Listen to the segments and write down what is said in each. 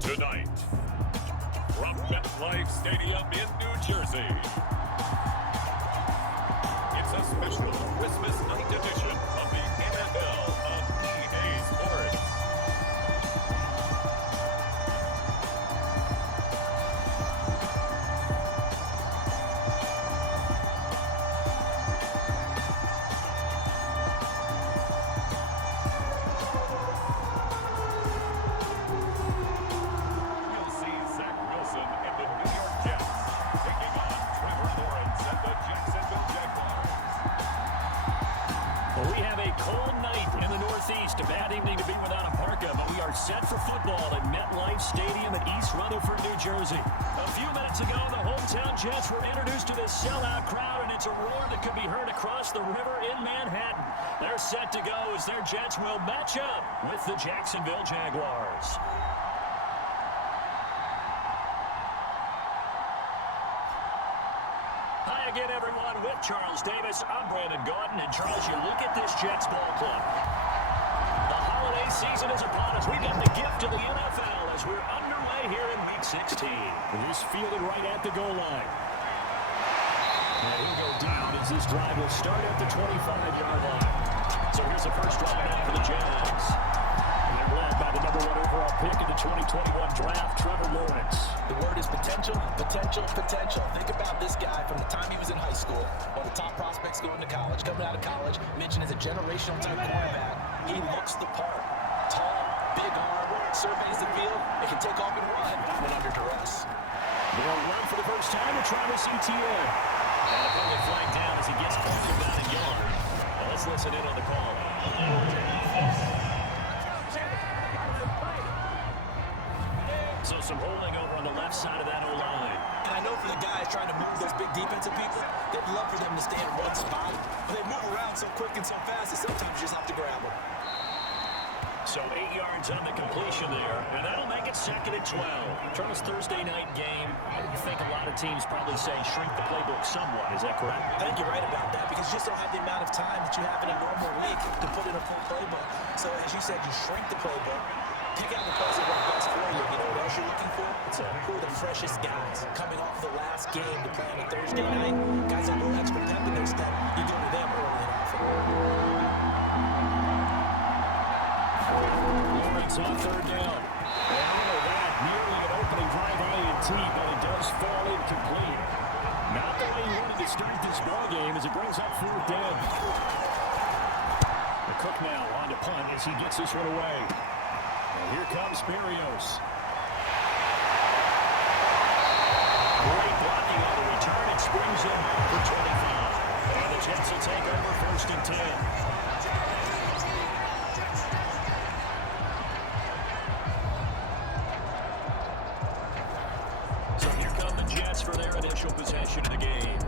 Tonight, from MetLife Stadium in New Jersey, it's a special Christmas night edition of the NFL on EA Sports. We have a cold night in the Northeast. A bad evening to be without a parka, but we are set for football at MetLife Stadium in East Rutherford, New Jersey. A few minutes ago, the hometown Jets were introduced to this sellout crowd, and it's a roar that could be heard across the river in Manhattan. They're set to go as their Jets will match up with the Jacksonville Jaguars. Hi again, everyone. With Charles Davis, I'm Brandon Gordon. And Charles, you look at this Jets ball club. The holiday season is upon us. We got the gift of the NFL as we're underway here in Week 16. He's fielded right at the goal line. And he'll go down as this drive will start at the 25-yard line. So here's the first drive back for the Jags. They're led by the number 1 overall pick in the 2021 draft, Trevor Lawrence. The word is potential, potential, potential. Think about this guy from the time he was in high school, one of the top prospects going to college, coming out of college, mentioned as a generational type quarterback. He looks the part. Tall, big arm, surveys the field, and can take off and run when under duress. They'll run for the first time with Travis Etienne. And a penalty flag down as he gets close to about a yard. Well, let's listen in on the call. So some holding over on the left side of that O-line. And I know for the guys trying to move those big defensive people, they'd love for them to stay in one spot, but they move around so quick and so fast that sometimes you just have to grab them. So 8 yards on the completion there, and that'll make it 2nd and 12. Charles, Thursday night game, I think a lot of teams probably say shrink the playbook somewhat. Is that correct? I think you're right about that because you just don't have the amount of time that you have in a normal week to put in a full playbook. So as you said, you shrink the playbook. Pick out the plays that work best for you. You know what else you're looking for? Who are the freshest guys coming off the last game to play on a Thursday night? Guys that have a little extra pep in their step. You go to them early and often. Lawrence on 3rd down. And all of that, nearly an opening drive INT, but it does fall incomplete. Not the way he wanted to start this ball game as it brings up 4th down. The Cook now on to punt as he gets this one away. And here comes Berrios. Great blocking on the return. It springs him for 25. And the Jets will take over 1st and 10. So here come the Jets for their initial possession of the game.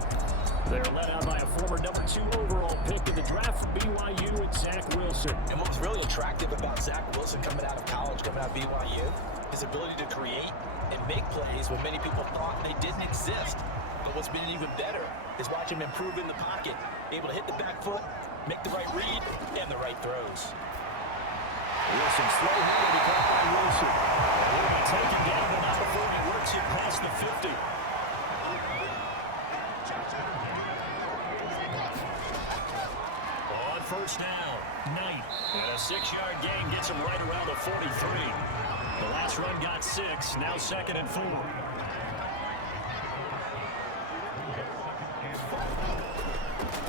They're led out by a former number 2 overall pick in the draft from BYU and Zach Wilson. And what was really attractive about Zach Wilson coming out of college, coming out of BYU, his ability to create and make plays when many people thought they didn't exist. But what's been even better is watch him improve in the pocket, able to hit the back foot, make the right read, and the right throws. Wilson slow-handed to caught by Wilson. We're going to take him down, but not before he works it past the 50. On 1st down, Knight. And a 6-yard gain gets him right around the 43. The last run got 6, now 2nd and 4.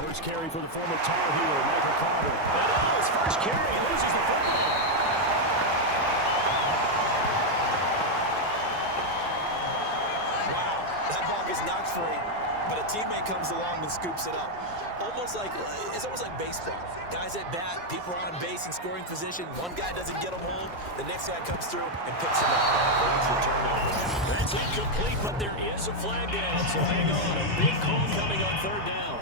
First carry for the former Tar Heel, Michael Carter. And his first carry, loses the football. Wow, that ball gets knocked free, but a teammate comes along and scoops it up. It's almost like baseball. Guys at bat, people are on base in scoring position. One guy doesn't get them home, the next guy comes through and picks him up. That's incomplete, but there is a flag down, so hang on. A big call coming on 3rd down.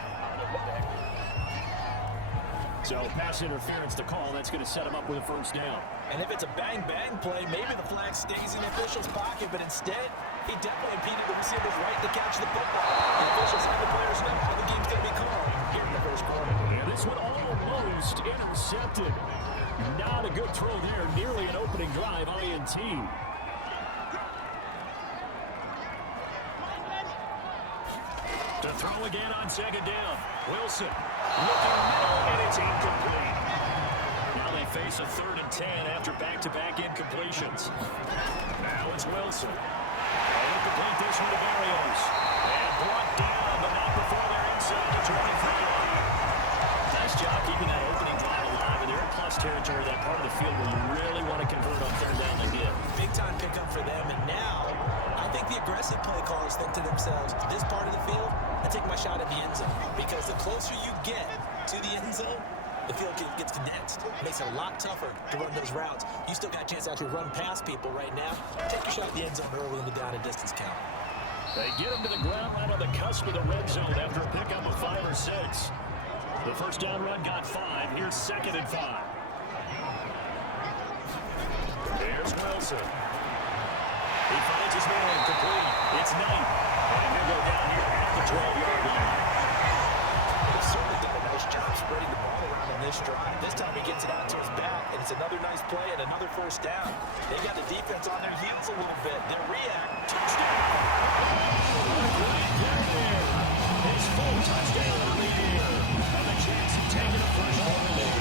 So pass interference to call. That's going to set him up with a 1st down. And if it's a bang-bang play, maybe the flag stays in the official's pocket, but instead, he definitely impeded the receiver's right to catch the football. The officials have the players know how the game's going to be called here in the 1st quarter. And this one almost intercepted. Not a good throw there. Nearly an opening drive INT. To throw again on second down. Wilson looking middle, and it's incomplete. Now they face a 3rd and 10 after back-to-back incompletions. Now it's Wilson. They'll complete this one to Barrios. And brought down, but not before they're inside the 23. Nice job keeping that opening drive alive. And they're in plus territory, that part of the field where you really want to convert on 3rd down like that. Big-time pickup for them, and now I think the aggressive play callers think to themselves, this part of the field, I take my shot at the end zone. Because the closer you get to the end zone, the field gets condensed. It makes it a lot tougher to run those routes. You still got a chance to actually run past people right now. Take your shot at the end zone early in the down and distance count. They get him to the ground right on the cusp of the red zone after a pickup of 5 or 6. The first down run got 5. Here's 2nd and 5. There's Wilson. He finds his man complete. It's Knight. And he'll go down here at the 12-yard line. They've certainly done a nice job spreading the ball around on this drive. This time he gets it out to his back, and it's another nice play and another first down. They got the defense on their heels a little bit. They react. Touchdown. Right there. His full touchdown on the year. And the Jackson taking a first quarter lead.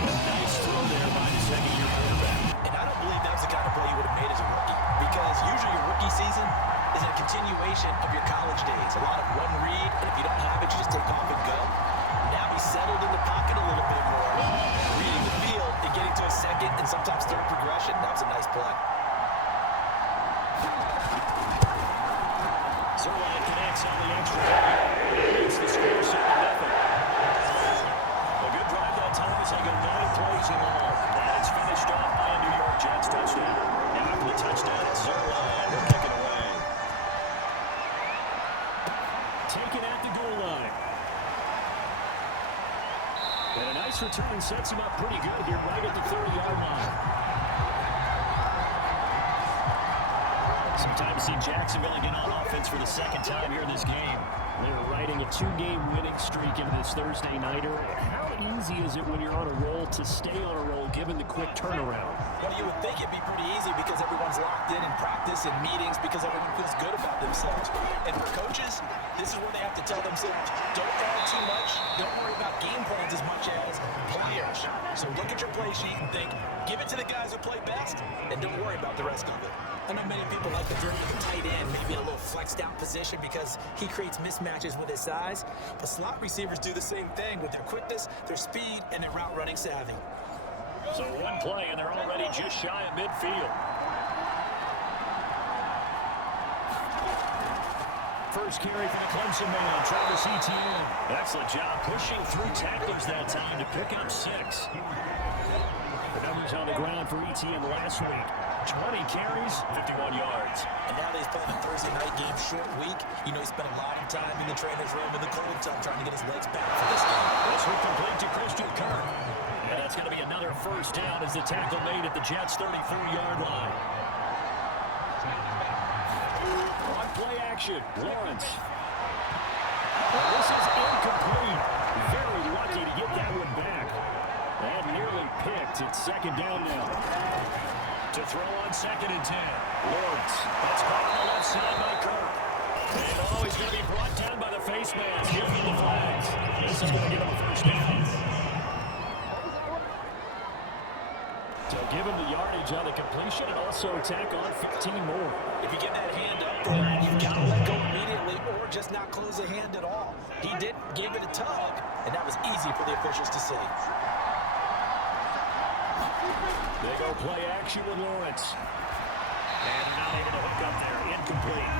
A nice throw there by the second-year quarterback. And I don't believe that was the kind of play you would have made as a rookie. Because usually your rookie season is a continuation of your college days. A lot of one read, and if you don't have it, you just take off and go. Now he's settled in the pocket a little bit more. Reading the field and getting to a second and sometimes third progression. That was a nice play. Zerline connects on the extra point. It's the score, 7-0. A good drive that time. It's like a 9 plays in all. And it's finished off by a New York Jets touchdown. And after the touchdown, it's Zerline. They're kicking away. Taken at the goal line. And a nice return sets him up pretty good here right at the 30-yard line. Sometimes see Jacksonville get on offense for the second time here in this game. They're riding a 2-game winning streak into this Thursday nighter. How easy is it when you're on a roll to stay on a roll given the quick turnaround? Well, you would think it'd be pretty easy because everyone's locked in practice and meetings because everyone feels good about themselves. And for coaches, this is where they have to tell themselves, don't add too much. Don't worry about game plans as much as players. So look at your play sheet and think, give it to the guys who play best, and don't worry about the rest of it. I know many people like to throw the tight end, maybe a little flexed out position because he creates mismatches with his size. But slot receivers do the same thing with their quickness, their speed, and their route running savvy. So one play, and they're already just shy of midfield. First carry for the Clemson man, Travis Etienne. Excellent job pushing through tacklers that time to pick up 6. The numbers on the ground for Etienne last week. 20 carries, 51 yards. And now that he's playing a Thursday night game, short week, you know he spent a lot of time in the trainer's room in the cold tub trying to get his legs back for this game. This will complete to Christian Kirk. And that's going to be another first down as the tackle made at the Jets' 34-yard line. On play action, Lawrence. This is incomplete. Very lucky to get that one back. And nearly picked. It's 2nd down now. To throw on 2nd and 10. Lawrence. That's caught on the left side by Kirk. And he's going to be brought down by the face mask. Give him the flags. This is going to give him a first down. So give him the yardage on the completion and also tack on 15 more. If you get that hand up there, you've got to let go immediately or just not close the hand at all. He didn't, gave it a tug, and that was easy for the officials to see. They go play action with Lawrence. And not able to hook up there. Incomplete.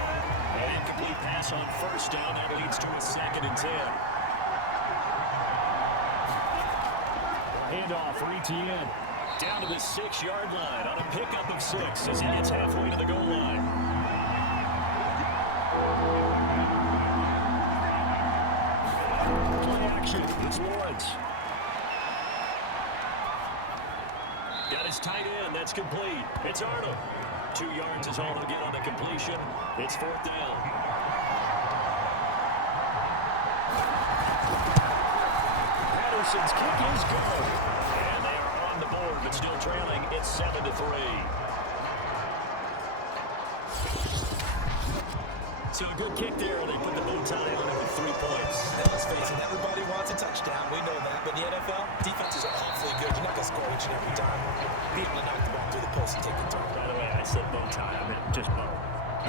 An incomplete pass on first down. That leads to a 2nd and 10. Handoff for Etienne. Down to the 6-yard line on a pickup of 6 as he gets halfway to the goal line. Play action. It's Lawrence. Got his tight end. That's complete. It's Arnold. 2 yards is all he'll get on the completion. It's 4th down. Patterson's kick is good. And they are on the board, but still trailing. It's 7-3. So a good kick there. They put the bow tie on it with 3 points. And let's face it, everybody wants a touchdown. We know that. But in the NFL, defenses are awfully good. You're not going to score each and every time. Be able to knock the ball through the post and take the turn. By the way, I said bow tie. I meant just bow.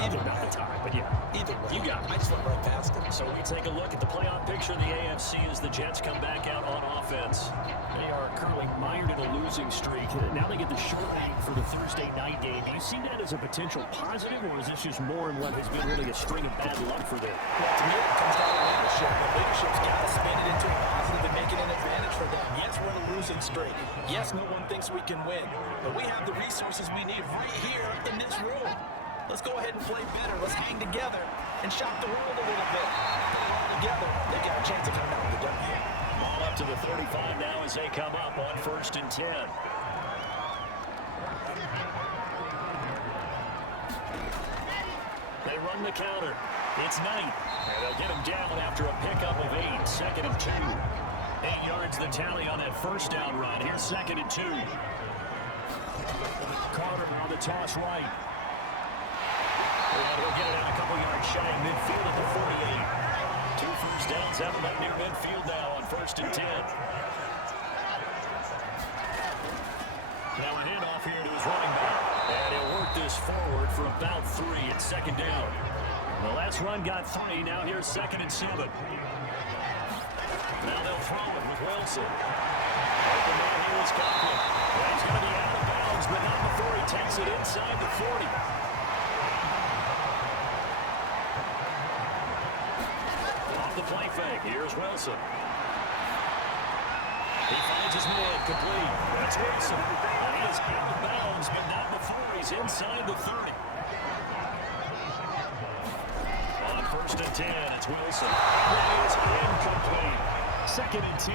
Even about the time, but yeah. Either way. You got it. I just went right past it. So we take a look at the playoff picture of the AFC as the Jets come back out on offense. They are currently mired in a losing streak. Now they get the short week for the Thursday night game. Do you see that as a potential positive, or is this just more in what has been really a string of bad luck for them? Well, to me, it comes down to leadership. The leadership's got to spin it into a positive and make it an advantage for them. Yes, we're in a losing streak. Yes, no one thinks we can win. But we have the resources we need right here in this room. Let's go ahead and play better. Let's hang together and shock the world a little bit. Put it all together. They got a chance to come out with the W. Ball up to the 35 now as they come up on 1st and 10. They run the counter. It's Knight. And they'll get him down after a pickup of 8. 2nd and 2. 8 yards the tally on that first down run. Here's 2nd and 2. Carter on the toss right. And he'll get it out a couple yards shy of midfield at the 48. 2 first downs out of that near midfield now on 1st and 10. Now a handoff here to his running back. And he'll work this forward for about 3 at 2nd down. The last run got 3. Now here's 2nd and 7. Now they'll throw it with Wilson. Open man here is Coughlin. Well, he's going to be out of bounds, but not before he takes it inside the 40. Off the play fake. Here's Wilson. He finds his man complete. That's Wilson. And he is out of bounds, but not before he's inside the 30. On 1st and 10, it's Wilson. That is incomplete. 2nd and 10.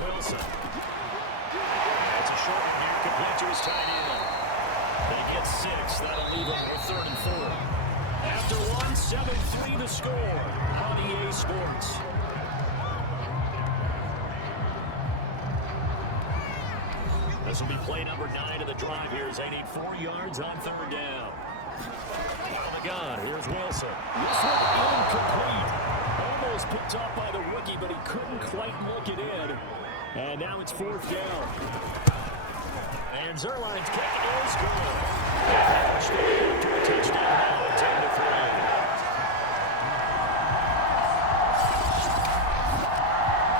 Wilson. That's a short one here, complete to his tight end. They get 6. That'll leave them with 3rd and 4. After 1, 7-3 to score on EA Sports. This will be play number 9 of the drive here as they need 4 yards on 3rd down. On the gun, here's Wilson. This one incomplete. Almost picked off by the rookie, but he couldn't quite look it in. And now it's 4th down. And Zerline's kick is good. To a touchdown now at 10-3.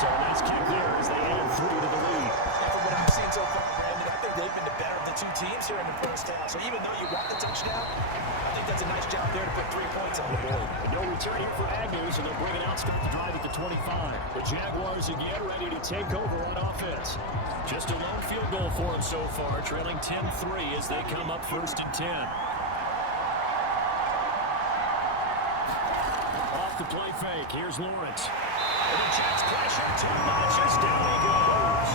So a nice kick there as they add 3 to the lead. From what I've seen so far, Brandon, I think they've been the better of the 2 teams here in the first half. So even though you want the touchdown, I think that's a nice job there to put 3 points on the board. No return here for Agnews, and they'll bring it out, start the drive at the 25. The Jaguars again ready to take over on offense. Just a lone field goal for them so far, trailing 10-3 as they come up 1st and 10. Off the play fake, here's Lawrence. And the Jets pressure 2 notches, down he goes.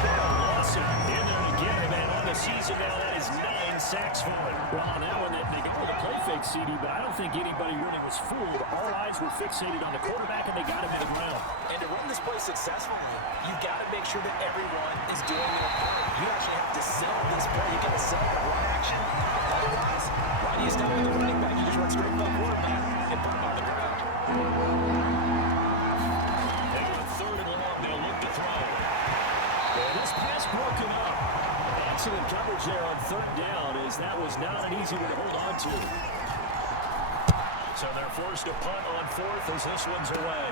Lawson in there to get him, and on the season now, that is 9 sacks for him. Well, on that one, they go with a play fake, CD, but I don't think anybody really was fooled. All eyes were fixated on the quarterback, and they got him in the ground. And to run this play successfully, you've got to make sure that everyone is doing their part. You actually have to sell this play. You've got to sell the run action. Otherwise, why do you stop with the running back? You just run straight by quarterback and put him on the ground. They go 3rd and long. They'll look to throw. And this pass broken up. Excellent coverage there on 3rd down, as that was not an easy one to hold on to. So they're forced to punt on 4th as this one's away.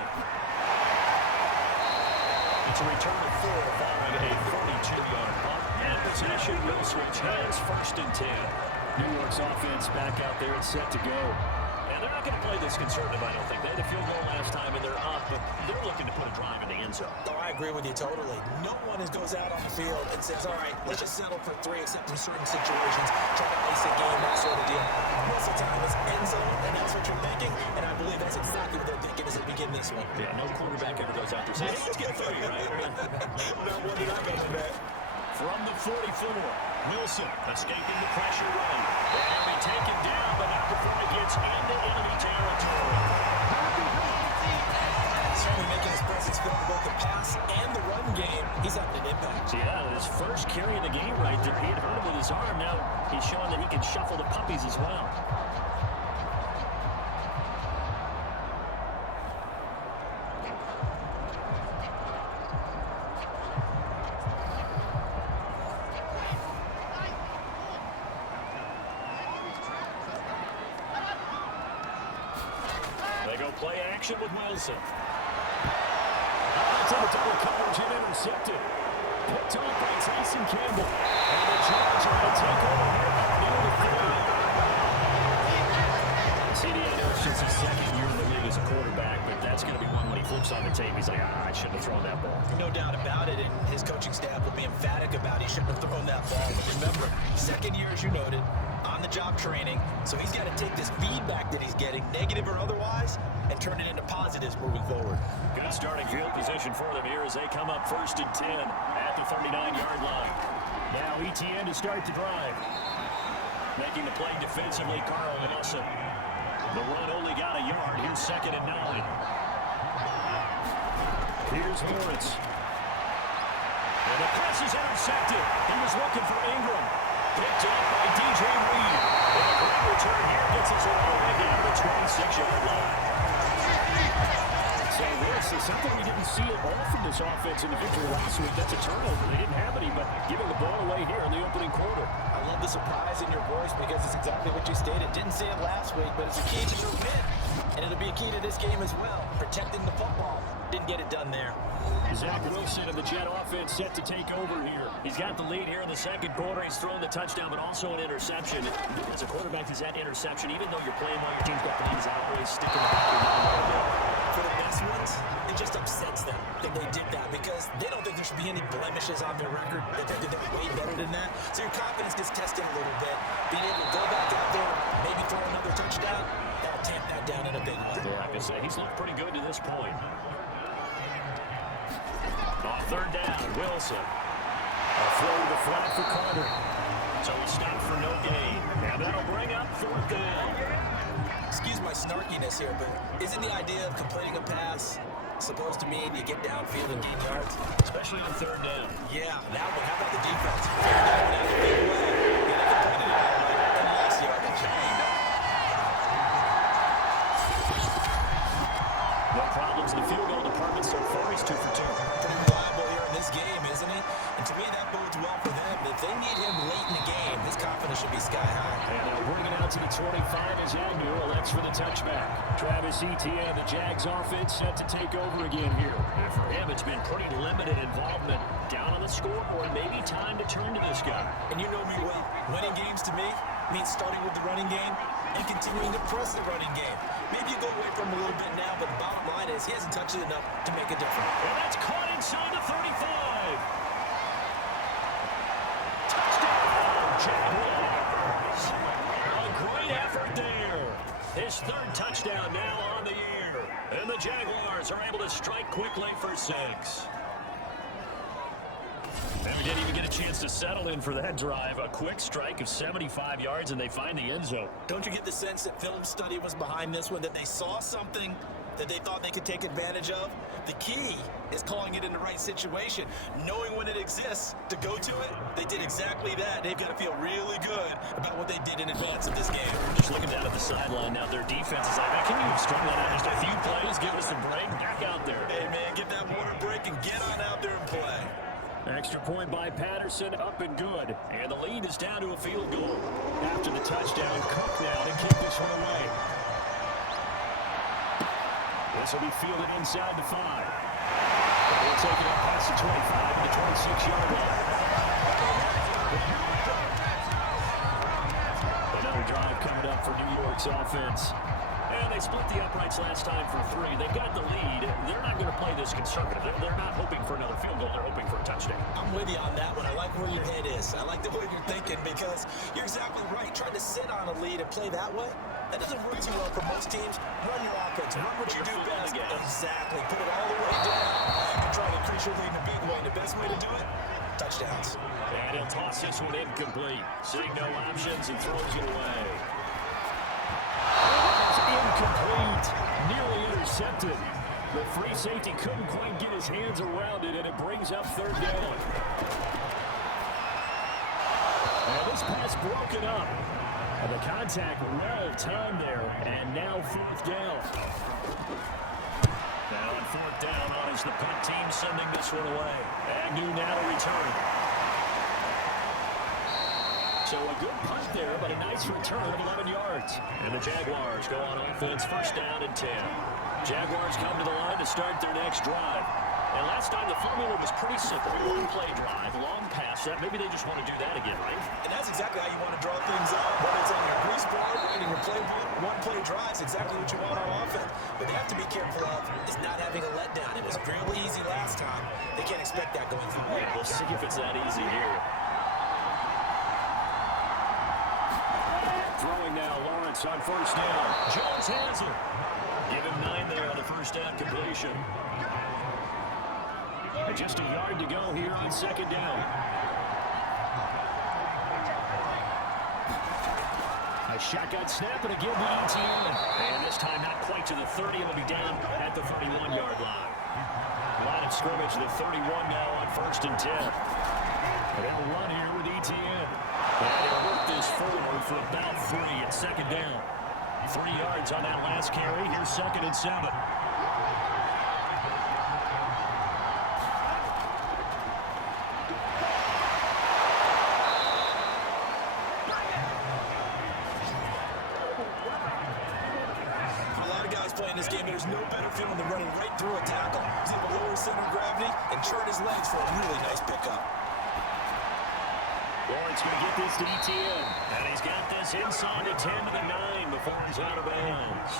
It's a return of 4 following a 42-yard punt. And possession will switch hands 1st and 10. New York's offense back out there and set to go. And they're not going to play this conservative, I don't think. They had a field goal last time, and they're up, but they're looking to put a drive in the end zone. Oh, I agree with you totally. No one goes out on the field and says, all right, let's just settle for 3, except in certain situations, try to ice a game, that sort of deal. Most of the time, it's end zone, and that's what you're thinking, and I believe that's exactly what they're thinking as they begin this one. Yeah, no quarterback ever goes out there saying, hey, let's get 30, right? Not one that I got in that. From the 44, Wilson escaping the pressure run. And we take it down, but not before it gets into enemy territory. Certainly making his presence felt both the pass and the run game. He's having an impact. Yeah, his first carry of the game right there. He had hurt him with his arm. Now he's showing that he can shuffle the puppies as well. They go play action with Wilson. That's in the double coverage and intercepted. Picked up by Tyson Campbell. And the Jaguars are going to take over here near the 30. CD, I know it's just his second year in the league as a quarterback, but that's going to be one when he flips on the tape. He's like, I shouldn't have thrown that ball. No doubt about it, and his coaching staff will be emphatic about he shouldn't have thrown that ball. But remember, second year, as you noted, on-the-job training, so he's got to take this feedback that he's getting, negative or otherwise, and turn it into positives moving forward. Good starting field position for them here as they come up 1st and 10 at the 39-yard line. Now ETN to start the drive. Making the play defensively, Carl Wilson. The run only got a yard. Here's 2nd and 9. Here's Lawrence. And the pass is intercepted. He was looking for Ingram. Picked up by DJ Reed. And a great return here gets us all the way down to the 26-yard line. So this is something we didn't see at all from this offense in the victory last week. That's a turnover. They didn't have any, but giving the ball away here in the opening quarter. I love the surprise in your voice because it's exactly what you stated. Didn't say it last week, but it's a key to your win. And it'll be a key to this game as well. Protecting the football. Didn't get it done there. Zach Wilson of the Jet offense set to take over here. He's got the lead here in the second quarter. He's thrown the touchdown, but also an interception. As a quarterback, is that interception, even though you're playing while your team's got the lead, is that always sticking in the back of your mind? For the best ones, it just upsets them that they did that because they don't think there should be any blemishes on their record. They think that they're way better than that. So your confidence gets tested a little bit. Being able to go back out there, maybe throw another touchdown, that'll tamp that down in a big way. I can say he's looked pretty good to this point. On 3rd down, Wilson. A throw to the flat for Carter. So a stop for no gain. And that'll bring up 4th down. Excuse my snarkiness here, but isn't the idea of completing a pass supposed to mean you get downfield and gain yards? Especially on 3rd down. Yeah, now but how about the defense? Figured that one out a big way. Yeah, they completed it all right and lost yardage. No problems in the field goal department so far. He's 2 for 2. Pretty reliable here in this game, isn't he? And to me, that bodes well for them. If they need him late in the game, his confidence should be sky high. And they'll bring it out to the 25 as Agnew elects for the touchback. Travis Etienne, the Jags offense, set to take over again here. And for him, it's been pretty limited involvement. Down on the scoreboard, maybe time to turn to this guy. And you know me well. Winning games to me means starting with the running game and continuing to press the running game. Maybe you go away from him a little bit now, but the bottom line is he hasn't touched it enough to make a difference. And that's caught inside the 35. Touchdown, Jaguars. A great effort there. His 3rd touchdown now on the year. And the Jaguars are able to strike quickly for 6. And we didn't even get a chance to settle in for that drive. A quick strike of 75 yards, and they find the end zone. Don't you get the sense that film study was behind this one, that they saw something that they thought they could take advantage of? The key is calling it in the right situation, knowing when it exists to go to it. They did exactly that. They've got to feel really good about what they did in advance of this game. Just looking down at the sideline now, their defense is like, can you string that out just a few plays, give us a break, back out there. Hey, man, get that water break and get on out there and play. Extra point by Patterson, up and good. And the lead is down to a field goal. After the touchdown, Cook now to kick this one away. This will be fielded inside the 5. They'll take it up past the 25 to the 26-yard line. Another drive coming up for New York's offense. And they split the uprights last time for 3. They've got the lead. They're not going to play this conservative. They're not hoping for another field goal. They're hoping for a touchdown. I'm with you on that one. I like where your head is. I like the way you're thinking because you're exactly right. Trying to sit on a lead and play that way, that doesn't work too well for most teams. Run your offense. Run what you do best. Exactly. Put it all the way down and try to increase your lead in a big way. The best way to do it, touchdowns. And he'll toss this one incomplete. Seeing no options and throws it away. Incomplete. Nearly intercepted. The free safety couldn't quite get his hands around it, and it brings up 3rd down. And this pass broken up. And the contact well timed there, and now fourth down. Now on fourth down is the punt team sending this one away. Agnew now to return. So a good punt there, but a nice return of 11 yards. And the Jaguars go on offense, first down and 10. Jaguars come to the line to start their next drive. And last time the formula was pretty simple. One play drive, long pass. That maybe they just want to do that again, right? And that's exactly how you want to draw things up. Whether it's on your grease board, writing your playbook, one play drive is exactly what you want on offense. But they have to be careful of is not having a letdown. It was really easy last time. They can't expect that going forward. We'll see if it's that easy here. Throwing now, Lawrence on first down. Jones has it. Give him 9 there on the first down completion. Just a yard to go here on second down. A shotgun snap and a give to ETN. And this time not quite to the 30. It'll be down at the 31-yard line. Line of scrimmage, the 31 now on first and 10. And they'll run here with ETN. And they'll work this forward for about 3 at second down. 3 yards on that last carry. Here's second and 7. Playing this game, there's no better feeling than running right through a tackle. He's able to lower his center of gravity and turn his legs for a really nice pickup. Lawrence going to get this to ETN. And he's got this inside the 10 to the 9 before he's out of bounds.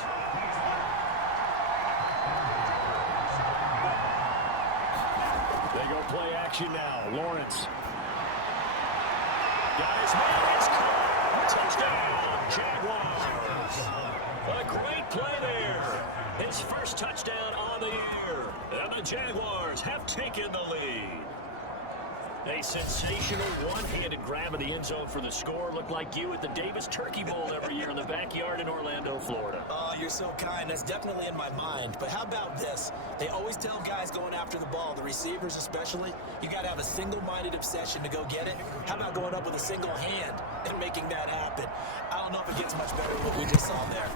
They go play action now. Lawrence. Guys, man, it's caught. Touchdown, Jaguars. A great play there. His first touchdown on the year. And the Jaguars have taken the lead. A sensational one-handed grab of the end zone for the score. Looked like you at the Davis Turkey Bowl every year in the backyard in Orlando, Florida. Oh, you're so kind. That's definitely in my mind. But how about this? They always tell guys going after the ball, the receivers especially, you got to have a single-minded obsession to go get it. How about going up with a single hand and making that happen? I don't know if it gets much better than what we just saw there.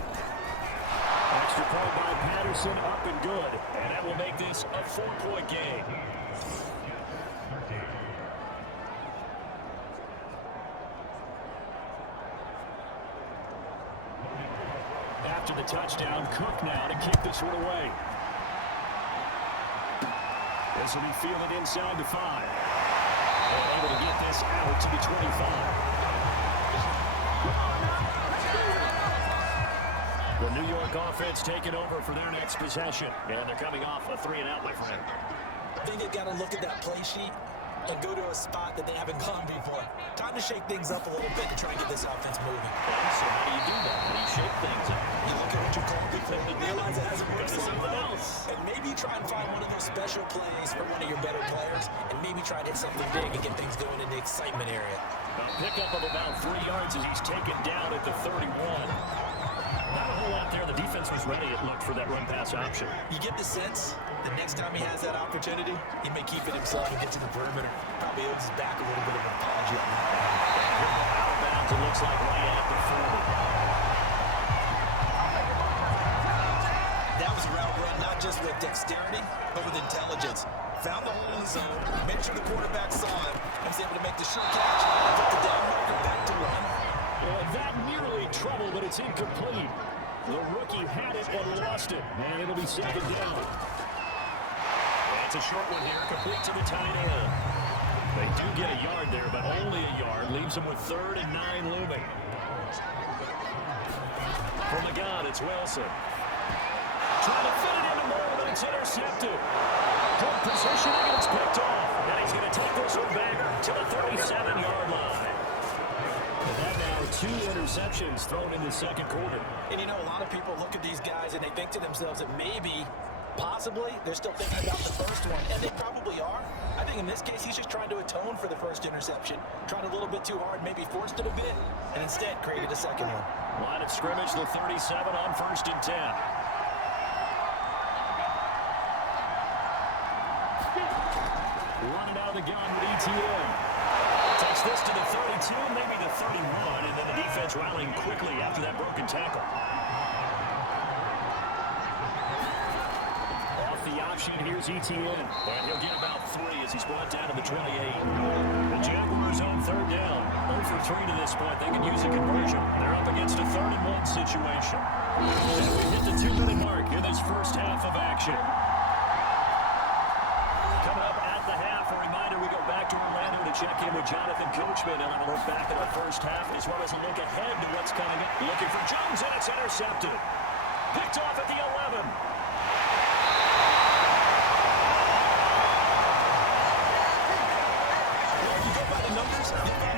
Extra point by Patterson, up and good. And that will make this a 4-point game. After the touchdown, Cook now to kick this one away. This will be fielded inside the 5. And able to get this out to the 25. The New York offense taking over for their next possession. And they're coming off a 3-and-out, my friend. I think they've got to look at that play sheet and go to a spot that they haven't gone before. Time to shake things up a little bit to try and get this offense moving. So how do you do that? How do you shake things up? You look at what you call before and realize it hasn't worked so well. And maybe you try and find one of those special plays for one of your better players, and maybe try and hit something big and get things going in the excitement area. A pickup of about 3 yards as he's taken down at the 31. Not a whole lot there. The defense was ready, it looked, for that run-pass option. You get the sense that next time he has that opportunity, he may keep it himself and get to the perimeter. Probably owes his back a little bit of an apology on that. Out of bounds, it looks like right at the 40. That was a route run, not just with dexterity, but with intelligence. Found the hole in the zone, made sure the quarterback saw him, and was able to make the sure catch and put the down marker back to run. That nearly trouble, but it's incomplete. The rookie had it and lost it. And it'll be second down. That's a short one here, complete to the tight end. They do get a yard there, but only a yard. Leaves them with 3rd and 9 looming. From the gun, it's Wilson. Trying to fit it into more, but it's intercepted. Good positioning, and it's picked off. And he's going to take this one back to the 37-yard line. And that now 2 interceptions thrown in the second quarter. And you know, a lot of people look at these guys and they think to themselves that maybe, possibly, they're still thinking about the first one. And they probably are. I think in this case, he's just trying to atone for the first interception. Tried a little bit too hard, maybe forced it a bit, and instead created a second one. Line of scrimmage, the 37 on 1st and 10. Running out of the gun with ETN. Takes this to the 32, maybe the 31, and then the defense rallying quickly after that broken tackle. Off the option, here's ETN, and he'll get about 3 as he's brought down to the 28. The Jaguars on third down. 0 for 3 to this point. They can use a conversion. They're up against a 3rd-and-1 situation. And we hit the 2-minute mark in this first half of action. Coming up at the half, a reminder we go back to Orlando to check in with Jonathan Coachman. He'll have a look back at the first half as well as a look ahead to what's coming up. Looking for Jones, and it's intercepted. Picked off at the 11.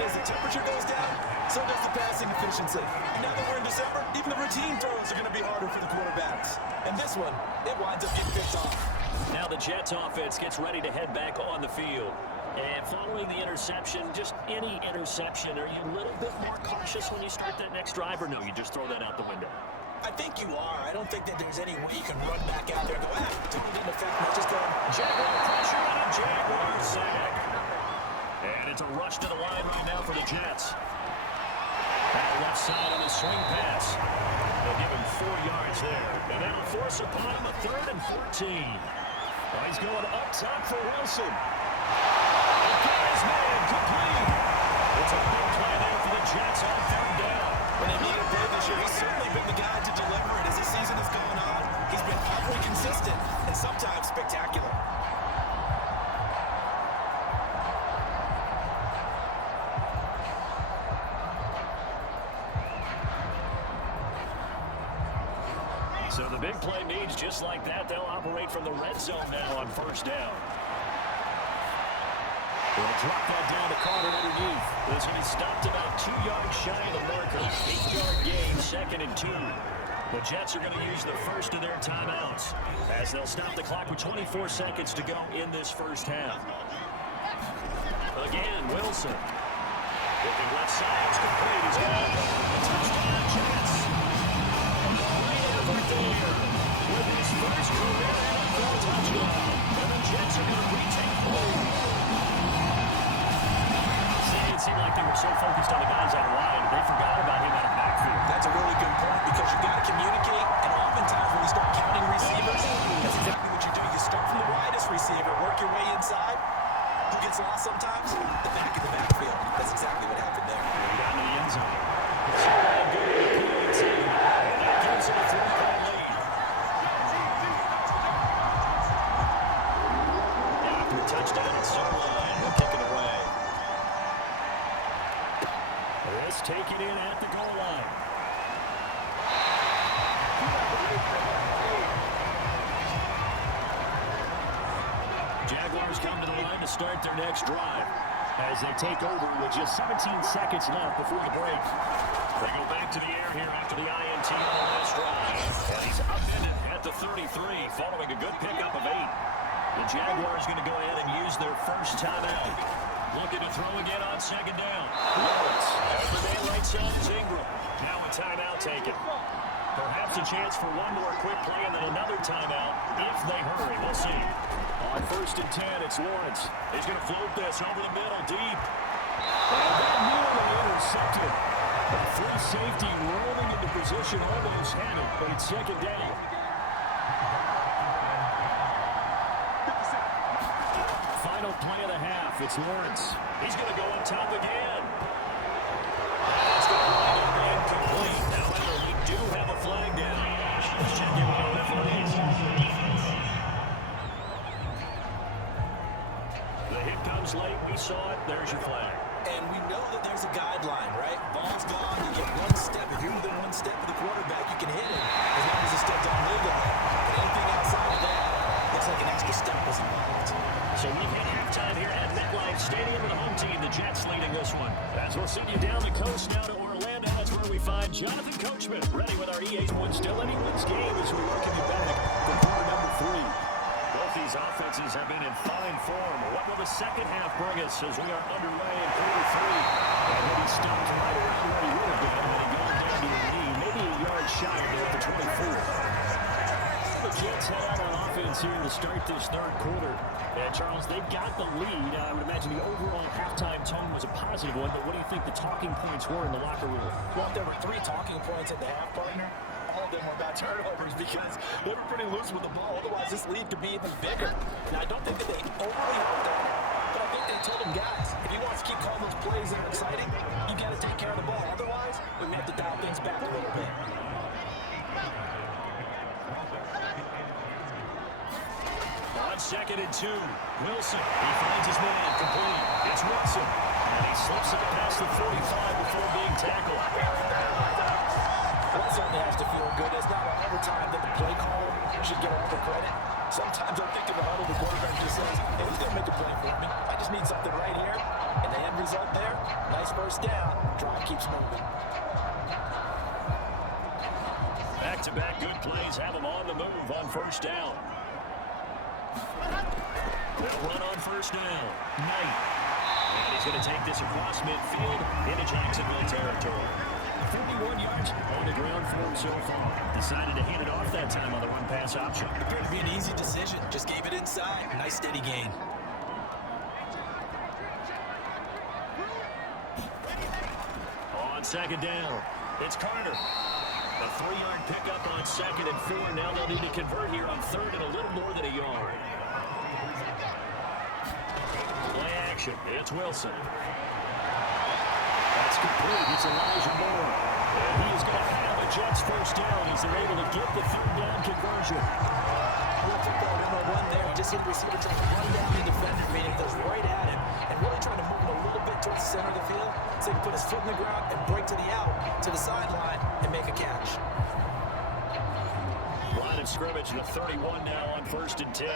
As the temperature goes down, so does the passing efficiency. And now that we're in December, even the routine throws are going to be harder for the quarterbacks. And this one, it winds up getting picked off. Now the Jets offense gets ready to head back on the field. And following the interception, just any interception, are you a little bit more cautious when you start that next drive, or no, you just throw that out the window? I think you are. I don't think that there's any way you can run back out there and go, totally didn't affect me. Just go, Jaguar pressure and a Jaguar sack. And it's a rush to the line right now for the Jets. Back left side on the swing pass. They'll give him 4 yards there. And that'll force upon him a 3rd and 14. Well, he's going up top for Wilson. And got his man complete. It's a big play there for the Jets on 3rd down. When they needed play this year, he's certainly been the guy to deliver it as the season has gone on. He's been utterly consistent and sometimes spectacular. So the big play means just like that, they'll operate from the red zone now on 1st down. They'll drop that down to Carter underneath. This one is stopped about 2 yards shy of the marker. 8-yard gain, 2nd and 2. The Jets are going to use the first of their timeouts as they'll stop the clock with 24 seconds to go in this first half. Again, Wilson. Looking left side, it's complete. He's got a touchdown, Jets. With his first career NFL touchdown, and the Jets are going to retake hold. It seemed like they were so focused on the guys out wide, they forgot about him out of backfield. That's a really good point because you've got to communicate, and oftentimes when you start counting receivers, that's exactly what you do. You start from the widest receiver, work your way inside. Who gets lost sometimes? The back of the backfield. That's exactly what happened there. He got into the end zone. So good to the PAT, and that gives him a 3-point lead. After a touchdown at sideline, we'll kick it away. This taken in at the goal line. Jaguars come to the line to start their next drive as they take over with just 17 seconds left before the break. They go back to the air here after the INT on the last drive. And he's upended at the 33 following a good pickup of 8. The Jaguars going to go ahead and use their first timeout. Looking to throw again on 2nd down. Lawrence has the man right side is Ingram. Now a timeout taken. Perhaps a chance for one more quick play and then another timeout if they hurry. We'll see. On 1st and 10, it's Lawrence. He's going to float this over the middle, deep. And that nearly intercepted. A free safety rolling into position, almost had it, but it's 2nd down. Final play of the half, it's Lawrence. He's going to go on top again. It's going to line up incomplete. However, we do have a flag down. Let's check in with our referees. The hit comes late. We saw it. There's your flag. And we know that there's a guideline, right? Ball's gone. You get 1 step. If you're within 1 step of the quarterback, you can hit him as long as the step don't move on. But anything outside of that looks like an extra step was involved. So we've hit halftime here at MetLife Stadium with the home team, the Jets, leading this one. As we'll send you down the coast now to Orlando, that's where we find Jonathan Coachman ready with our EA Sports Still Anyone's Game as we welcome you back for quarter number 3. Both these offenses have been in fine form. What will the second half bring us as we are underway in quarter 3? And he'll be stopped right around where he would have been when he got down to a knee, maybe a yard shy of there at the 24. The Jets head out on offense. offense here to start this third quarter. And Charles, they've got the lead. I would imagine the overall halftime tone was a positive one, but what do you think the talking points were in the locker room? Well, there were 3 talking points at the half, partner. All of them were about turnovers because they were pretty loose with the ball. Otherwise, this lead could be even bigger. Now, I don't think that they overly hoped that, but I think they told them, guys, if he wants to keep calling those plays that are exciting, you got to take care of the ball. Otherwise, we may have to dial things back a little bit. On 2nd and 2, Wilson, he finds his man, complete. It's Wilson, and he slips it past the 45 before being tackled. Well, that certainly has to feel good. It's not all the time that the play caller should get all the credit. Sometimes I think of the huddle, the quarterback just says, hey, he's going to make a play for me. I just need something right here. And the end result there, nice first down. Drive keeps moving. Back-to-back good plays have him on the move on first down. They'll run on first down. Knight. And he's going to take this across midfield into Jacksonville territory. 51 yards on the ground for him so far. Decided to hand it off that time on the run-pass option. Appeared to be an easy decision. Just gave it inside. Nice steady gain. On 2nd down, it's Carter. A 3-yard pickup on 2nd and 4. Now they'll need to convert here on 3rd and a little more than a yard. Play action. It's Wilson. That's complete. It's Elijah Moore. And he is going to have a Jets first down. He's able to get the 3rd down conversion. Good football, number 1 there. Just hit the receiver trying to run down the defender, meaning goes right at him, and really trying to move him a little bit towards the center of the field so he can put his foot in the ground and break to the out, to the sideline, and make a catch. Line of scrimmage to 31 now on 1st and 10.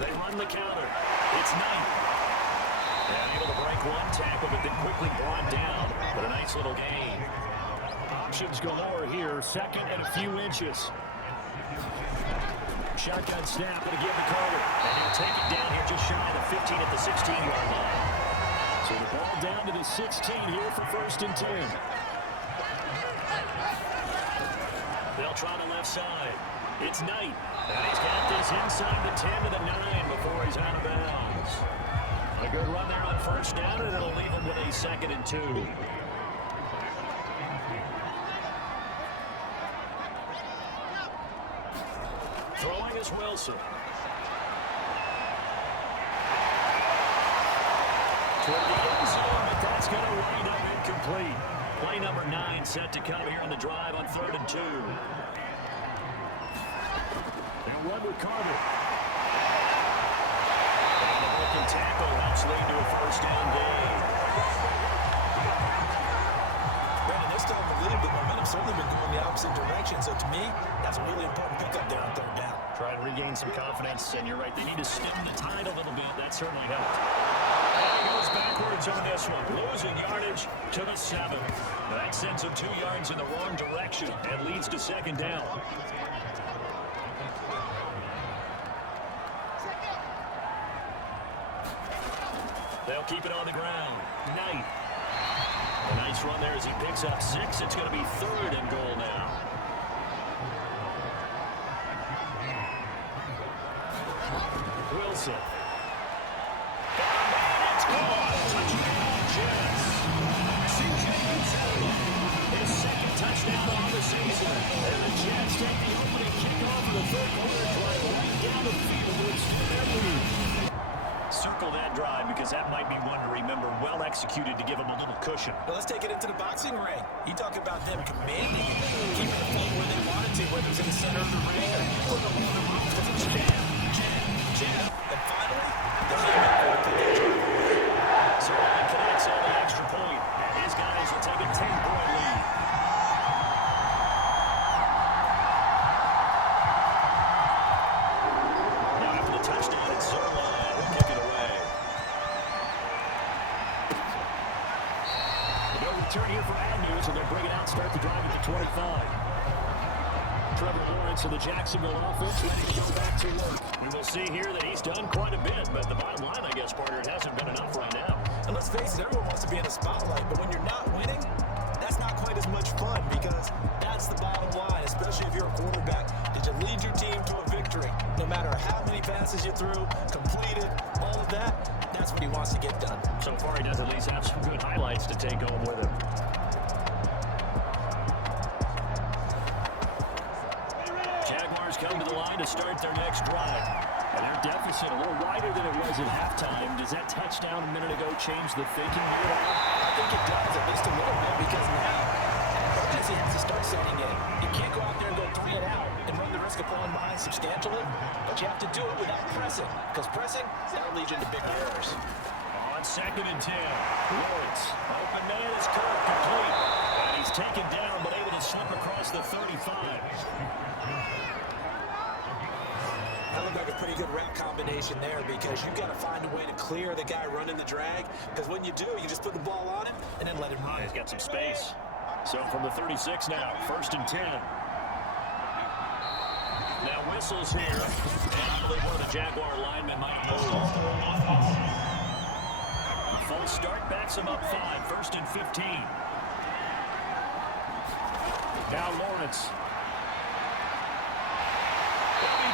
They run the counter. It's Knight. And able to break 1 tackle, but then quickly brought down. But a nice little gain. Options galore here. 2nd and a few inches. Shotgun snap, going to give to Carter. And he'll take it down here just shy of the 15 at the 16-yard line. So the ball down to the 16 here for 1st and 10. They'll try the left side. It's Knight. And he's got this inside the 10 to the 9 before he's out of bounds. A good run there on first down, and it'll leave him with a 2nd and 2. Throwing is Wilson. Toward the end zone, but that's going to wind up incomplete. Play number 9 set to come here on the drive on 3rd and 2. They'll run with Carter. And the broken tackle helps lead to a first down gain. Brandon, they're still in the lead, but momentum's certainly been going the opposite direction. So to me, that's a really important pickup there on 3rd down. Try and regain some confidence, and you're right, they need to stem the tide a little bit. That certainly helped. And he goes backwards on this one, losing yardage to the 7. That sends him 2 yards in the wrong direction and leads to 2nd down. They'll keep it on the ground. Knight. A nice run there as he picks up 6. It's going to be 3rd and goal now. Wilson. And it's gone. Touchdown, Jets. C.J. Uzomah, his 2nd touchdown on the season. And the Jets take the opening kickoff of the 3rd quarter drive right down the field. It's their lead. Circle that drive because that might be one to remember. Well executed to give them a little cushion. Well, let's take it into the boxing ring. You talk about them commanding it, keeping the fight where they wanted to, whether it's in the center of the ring or putting them on the roof. Because it's jab. And finally, the haymaker to the drive. So Ryan connects on the extra point. And his guys will take a 10-point lead. Now after the touchdown, it's Zerline will kick it away. No return here for Andrews, and they'll bring it out, start the drive at the 25. Trevor Lawrence of the Jacksonville offense ready to go back to work. We will see here that he's done quite a bit, but the bottom line, I guess, partner, it hasn't been enough right now. And let's face it, everyone wants to be in the spotlight, but when you're not winning, that's not quite as as much fun because that's the bottom line, especially if you're a quarterback. Did you lead your team to a victory? No matter how many passes you threw, completed, all of that, that's what he wants to get done. So far, he does at least have some good highlights to take home with him. Jaguars come to the line to start their next drive. And their deficit a little wider than it was at halftime. Does that touchdown a minute ago change the thinking here? I think it does, at least a little bit, because now urgency has to start setting in. You can't go out there and go 3 and out and run the risk of falling behind substantially, but you have to do it without pressing, because pressing, that'll lead you into big errors. On 2nd and 10, Lawrence, open man is caught, complete. And he's taken down, but able to slip across the 35. That looked like a pretty good route combination there because you've got to find a way to clear the guy running the drag, because when you do, you just put the ball on him and then let him run. He's got some space. So from the 36 now, 1st and 10. Now whistles here, and I believe one of the Jaguar linemen might move. Full start backs him up 5, 1st and 15. Now Lawrence.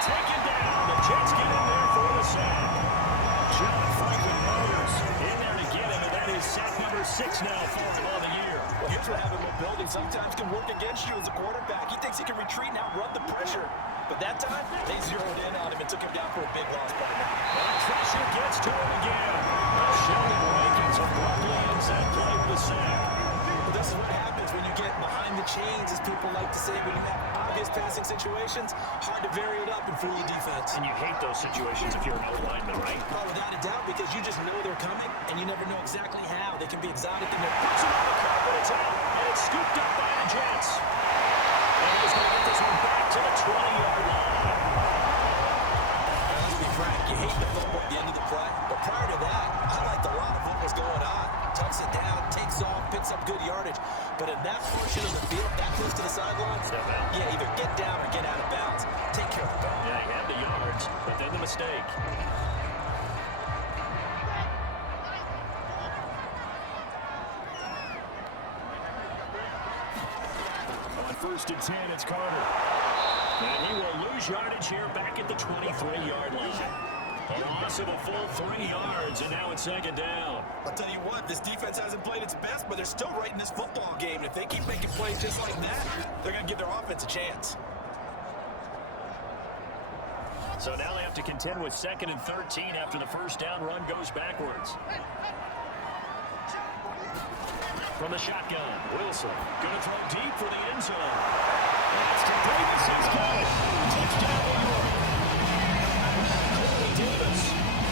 Taken down. The Jets get in there for the sack. John Franklin Myers in there to get him, and that is sack number 6 now for him on the year. Well, here's what having a building sometimes can work against you as a quarterback. He thinks he can retreat and outrun the pressure. But that time, they zeroed in on him and took him down for a big loss by now. And pressure gets to him again. Sheldon Rankins abruptly ends that play with a sack. Well, this is what happens when you get behind the chains, as people like to say, when you have obvious passing situations. Hard to vary it up and fool your defense. And you hate those situations if you're an O-lineman, right? Oh, without a doubt, because you just know they're coming, and you never know exactly how. They can be exotic in their person on the crowd, but it's out, and it's scooped up by the Jets. And he's going to get this one back to the 20-yard line. Let's be frank, you hate the fumble at the end of the play, but prior to that, I liked a lot of what was going on. Tucks it down, takes off, picks up good yardage. But in that portion of the field, that close to the sidelines, yeah, either get down or get out of bounds. Take care of the ball. Yeah, he had the yards, but then the mistake. On 1st and 10, it's Carter. And he will lose yardage here back at the 23-yard line. A loss of a full 3 yards, and now it's 2nd down. I'll tell you what, this defense hasn't played its best, but they're still right in this football game. And if they keep making plays just like that, they're going to give their offense a chance. So now they have to contend with 2nd and 13 after the first down run goes backwards. From the shotgun, Wilson going to throw deep for the end zone. That's to Davis. He's got it. Touchdown, New York. Davis,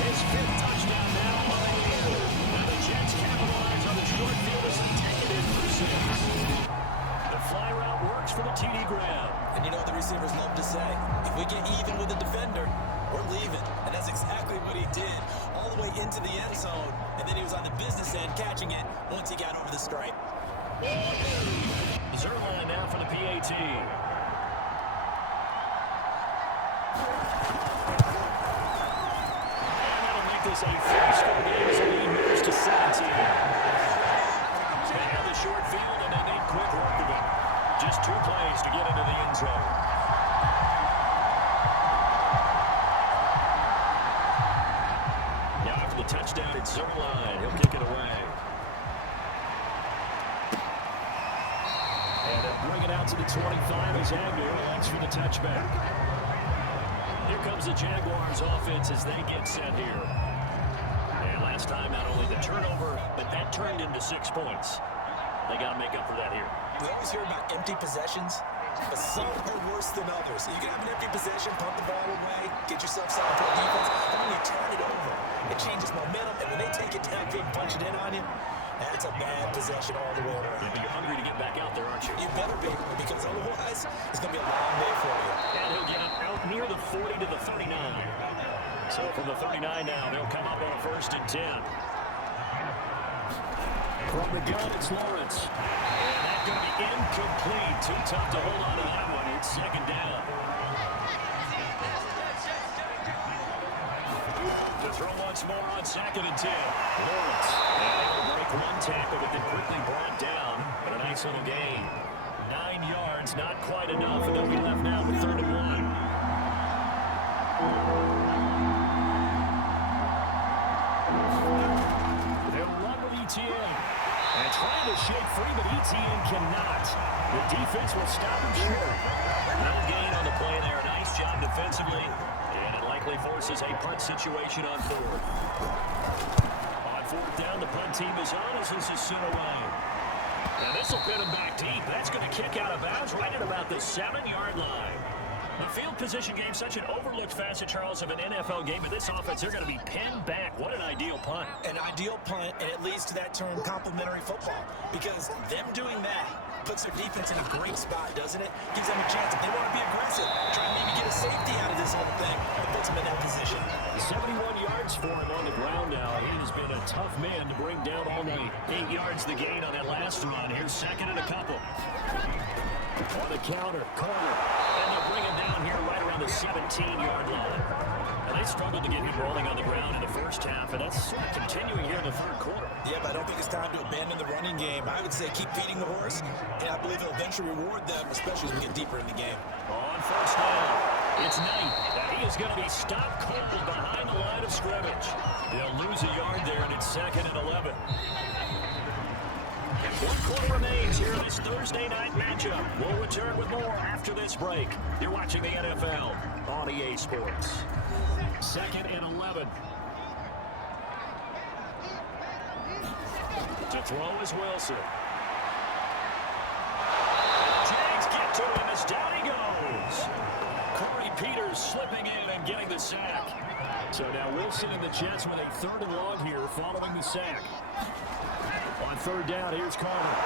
his 5th touchdown now on the year. Now the Jets capitalize on the short field as they take it in for 6. The fly route works for the TD Graham. And you know what the receivers love to say? If we get even with the defender, we're leaving. And that's exactly what he did. All the way into the end zone. And then he was on the business end catching it once he got over the stripe. Zerline now for the PAT. This a 3-score game as the lead moves to 17. They have the short field and they need quick work of it. Just 2 plays to get into the end zone. Now after the touchdown, it's Zerline. He'll kick it away. And they'll bring it out to the 25 as Agnew waits for the touchback. Here comes the Jaguars offense as they get set here. And last time, not only the turnover, but that turned into 6 points. They got to make up for that here. We always hear about empty possessions, but some are worse than others. You can have an empty possession, pump the ball away, get yourself solid play defense, and when you turn it over, it changes momentum, and when they take it down, big punch it in on you, that's a bad possession all the way around. Yeah, but you're hungry to get back out there, aren't you? You better be, because otherwise, it's going to be a long day for you. And he'll get it out near the 40 to the 39. So from the 39 now, they'll come up on a 1st and 10. From the gun, it's Lawrence. And that's going to be incomplete. Too tough to hold on to that one. It's 2nd down. To throw once more on 2nd and 10. Lawrence. And he'll break 1 tackle, but then quickly brought down. But an nice little gain. 9 yards, not quite enough, and they'll be left now with 3rd and 1. They'll run with ETN. And trying to shake free, but ETN cannot. The defense will stop him short. No gain on the play there. Nice job defensively. And it likely forces a punt situation on 4th. On 4th down, the punt team is on as this is sent away. Now this will pin him back deep. That's going to kick out of bounds right at about the 7-yard line. The field position game, such an overlooked facet, Charles, of an NFL game. But this offense, they're going to be pinned back. What an ideal punt. An ideal punt, and it leads to that term complementary football. Because them doing that puts their defense in a great spot, doesn't it? Gives them a chance. If they want to be aggressive, try and maybe get a safety out of this whole thing, and puts them in that position. 71 yards for him on the ground now. He has been a tough man to bring down all night. 8 yards the gain on that last run. Here's 2nd and a couple. On the counter, corner. And they'll bring him down here right around the 17-yard line. And they struggled to get him rolling on the ground in the first half, and that's continuing here in the 3rd quarter. Yeah, but I don't think it's time to abandon the running game. I would say keep feeding the horse, and I believe it'll eventually reward them, especially as we get deeper in the game. On 1st down, it's Knight. He is going to be stopped cold behind the line of scrimmage. They'll lose a yard there, and it's 2nd and 11. 1 quarter remains here in this Thursday night matchup. We'll return with more after this break. You're watching the NFL on EA Sports. 2nd and 11. To throw is Wilson. Jags get to him as down he goes. Corey Peters slipping in and getting the sack. So now Wilson and the Jets with a 3rd and long here following the sack. On 3rd down, here's Carter.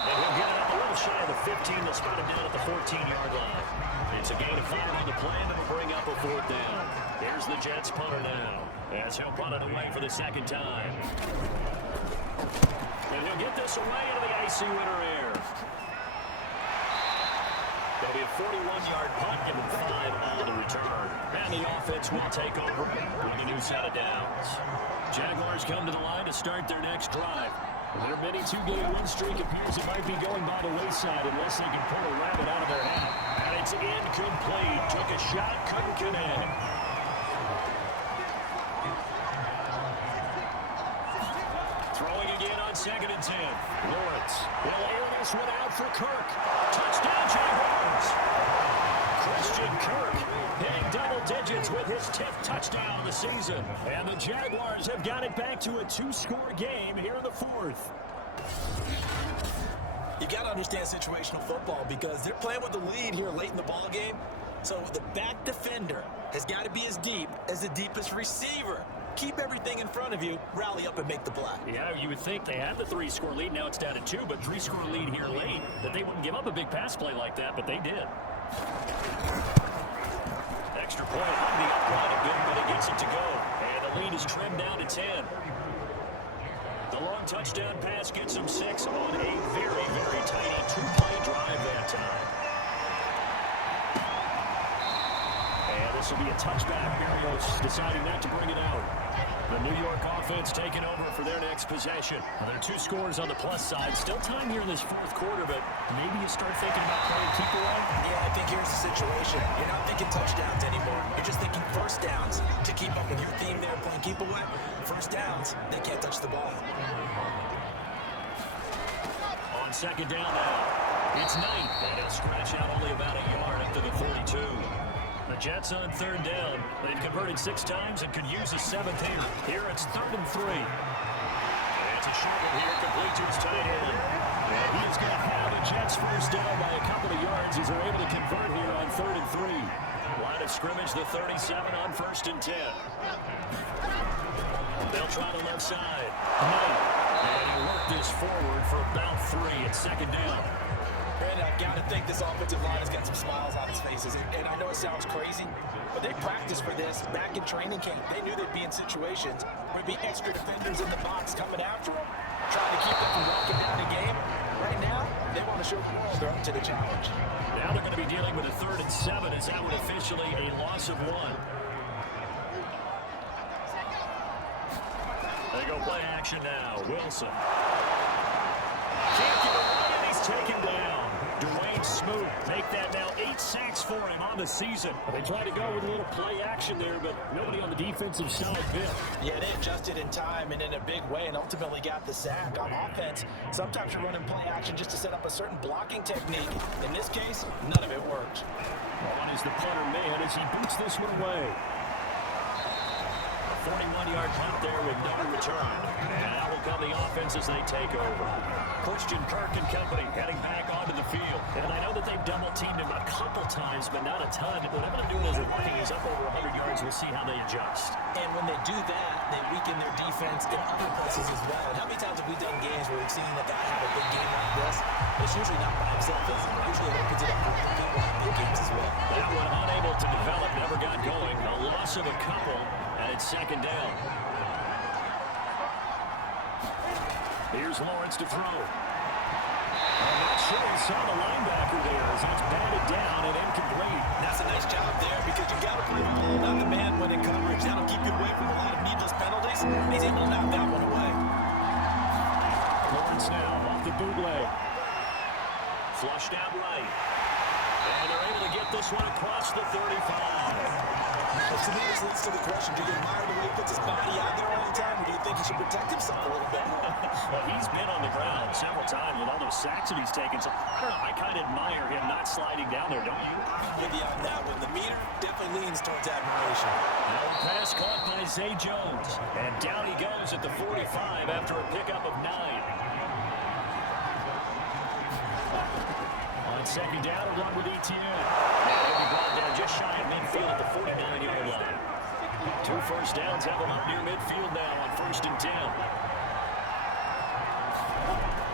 And he'll get it up a little shy of the 15. They'll spot him down at the 14-yard line. It's a gain of 5 on the play, and it'll bring up a 4th down. Here's the Jets punter now, as he'll punt it away for the 2nd time. And he'll get this away into the icy winter air. There'll be a 41-yard punt, given 5 on the return. And the offense will take over with a new set of downs. Jaguars come to the line to start their next drive. Their mini 2-game win streak appears it might be going by the wayside unless they can pull a rabbit out of their hat. And it's incomplete. Took a shot, couldn't connect. Throwing again on 2nd and 10. Lawrence will air this one out for Kirk. Touchdown, Jaguars. Christian Kirk hitting double digits with his 10th touchdown of the season. And the Jaguars have got it back to a 2-score game here in the 4th. You got to understand situational football because they're playing with the lead here late in the ball game. So the back defender has got to be as deep as the deepest receiver. Keep everything in front of you, rally up and make the play. Yeah, you would think they had the 3-score lead. Now it's down to 2, but 3-score lead here late. That they wouldn't give up a big pass play like that, but they did. Extra point on the upright of good, but it gets it to go. And the lead is trimmed down to 10. The long touchdown pass gets them 6 on a very, very tiny 2-play drive that time. And this will be a touchback. Barrios deciding not to bring it out. The New York offense taking over for their next possession. Well, there are 2 scores on the plus side. Still time here in this 4th quarter, but maybe you start thinking about playing keep away. Yeah, I think here's the situation. You're not thinking touchdowns anymore. You're just thinking 1st downs. To keep up with your theme there, playing keep away, 1st downs, they can't touch the ball. On 2nd down now, it's Knight. And he'll scratch out only about a yard up to the 42. The Jets on 3rd down. They've converted 6 times and could use a 7th here. Here it's 3rd and 3. And it's a short one here, complete to his tight end. And he is going to have the Jets 1st down by a couple of yards as they're able to convert here on 3rd and 3. Line of scrimmage, the 37 on 1st and 10. They'll try the left side. And he worked this forward for about 3 at 2nd down. And I've got to think this offensive line has got some smiles on its faces. And I know it sounds crazy, but they practiced for this back in training camp. They knew they'd be in situations where there'd be extra defenders in the box coming after them, trying to keep them from walking down the game. Right now, they want to show the world they're up to the challenge. Now they're going to be dealing with a 3rd and 7 as that would officially a loss of 1. They go play action now. Wilson. take him down. Dwayne Smoot make that now 8 sacks for him on the season. They tried to go with a little play action there, but nobody on the defensive side bit. Yeah, they adjusted in time and in a big way and ultimately got the sack. On offense, sometimes you're running play action just to set up a certain blocking technique. In this case, none of it worked. On is the punter man as he boots this one away. A 41-yard punt there with no return. And now will come the offense as they take over. Christian Kirk and company heading back onto the field. And I know that they've double-teamed him a couple times, but not a ton. What I'm going to do is working is up over 100 yards. We'll see how they adjust. And when they do that, they weaken their defense in other places as well. And how many times have we done games where we've seen a guy have a big game like this? It's usually not by himself, is it? Usually it opens it up for other people in big games as well. That one unable to develop, never got going. A loss of a couple, and it's second down. Here's Lawrence to throw. I'm not sure he saw the linebacker there as it's batted down and incomplete. That's a nice job there because you got to play the ball, not the man when in coverage. That'll keep you away from a lot of needless penalties. He's able to knock that one away. Lawrence now off the bootleg. Flushed out right. And they're able to get this one across the 35. To me, this leads to the question, do you admire the way he puts his body out there all the time, or do you think he should protect himself a little bit? Well, he's been on the ground several times with all those sacks that he's taken, so I don't know, I kind of admire him not sliding down there, don't you? I'm with you on that one. The meter definitely leans towards admiration. Now the pass caught by Zay Jones, and down he goes at the 45 after a pickup of 9. On second down, a run with Etienne. And he'll be brought down just shy of midfield at the 49-yard line. 2 first downs have him up near midfield now on 1st and 10.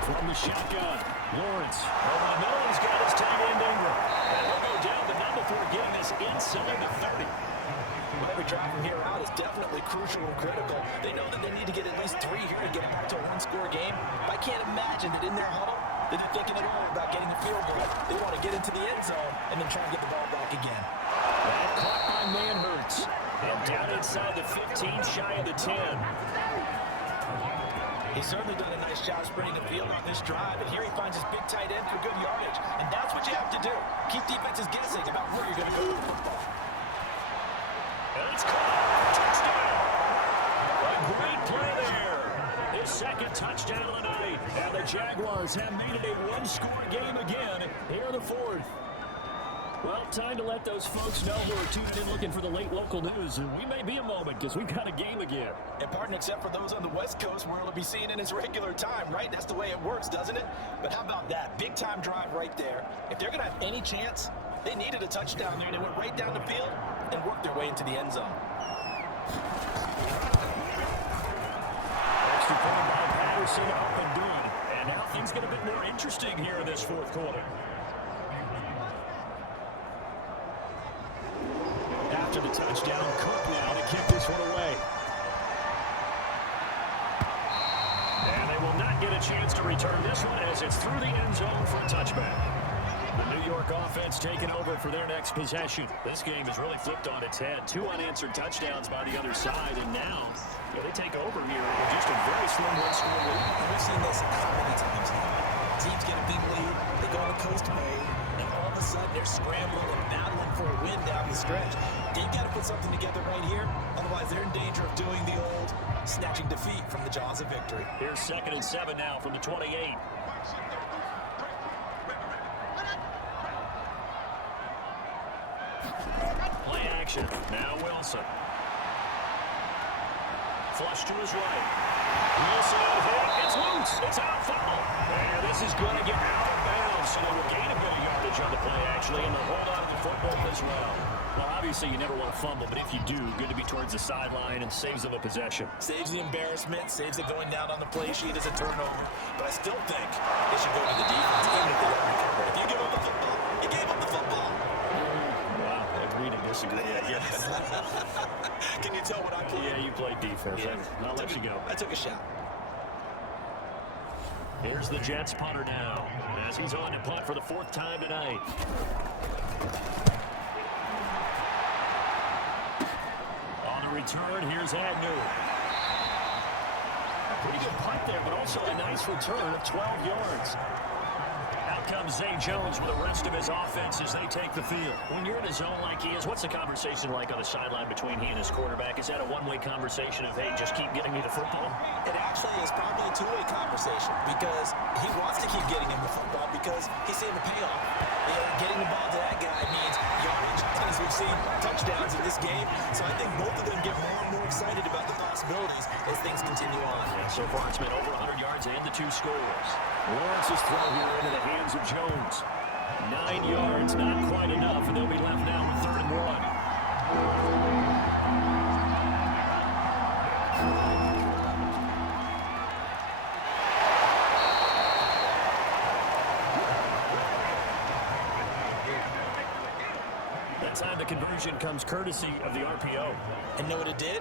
From the shotgun, Lawrence. Over the middle, he's got his tight end Ingram. And he'll go down the number before getting this inside the 30. But every drive from here out is definitely crucial and critical. They know that they need to get at least 3 here to get it back to a 1-score game. But I can't imagine that in their huddle, they're not thinking at all about getting the field goal. They want to get into the end zone and then try and get the ball back again. And caught by Manhurts. And down inside the 15, shy of the 10. He's certainly done a nice job spreading the field on this drive, and here he finds his big tight end for good yardage. And that's what you have to do. Keep defenses guessing about where you're going to go with the football. And it's caught. Touchdown. A great play there. His second touchdown of the night. And the Jaguars have made it a 1-score game again here in the 4th. Well, time to let those folks know who are tuned in looking for the late local news. And we may be a moment because we've got a game again. And partner, except for those on the West Coast where it'll be seen in its regular time, right? That's the way it works, doesn't it? But how about that? Big time drive right there. If they're going to have any chance, they needed a touchdown there. They went right down the field and worked their way into the end zone. Extra point by Patterson up and good. And now things get a bit more interesting here in this 4th quarter. After the touchdown, Cook now to kick this one away. And they will not get a chance to return this one as it's through the end zone for a touchback. The New York offense taking over for their next possession. This game has really flipped on its head. 2 unanswered touchdowns by the other side, and now they take over here with just a very slim 1-score lead. We've seen this how many times now. Teams get a big lead, they go on the coast mode, and all of a sudden they're scrambling and battling for a win down the stretch. They've got to put something together right here, otherwise they're in danger of doing the old snatching defeat from the jaws of victory. Here's 2nd and 7 now from the 28. Play action. Now Wilson. Flush to his right. Wilson out hit. It's loose. It's out foul. And this is going to get out of bounds. So they will gain a bit of yardage on the play, actually, and they'll hold on to the football as well. Well, obviously, you never want to fumble, but if you do, good to be towards the sideline and saves them a possession. Saves the embarrassment, saves it going down on the play sheet as a turnover. But I still think they should go to the defense, even if they don't recover. If you give up the football, you gave up the football. Wow, agree to disagree, I guess. Can you tell what I played? Yeah, you played defense. Yeah. I'll let you go. I took a shot. Here's the Jets punter now, as he's on to punt for the 4th time tonight. On the return, here's Agnew. A pretty good punt there, but also a nice return of 12 yards. comes Zay Jones with the rest of his offense as they take the field. When you're in a zone like he is, what's the conversation like on the sideline between he and his quarterback? Is that a one-way conversation of, hey, just keep getting me the football? It actually is probably a two-way conversation because he wants to keep getting him the football because he's seeing the payoff. Getting the ball to that guy means yardage, as we've seen, touchdowns in this game. So I think both of them get more and more excited about the possibilities as things continue on. Yeah, so far it's been over 100 yards and the 2 scores. Lawrence's throw here into the hands of Jones. 9 yards, not quite enough, and they'll be left now with 3rd and 1. Time the conversion comes courtesy of the RPO. And know what it did?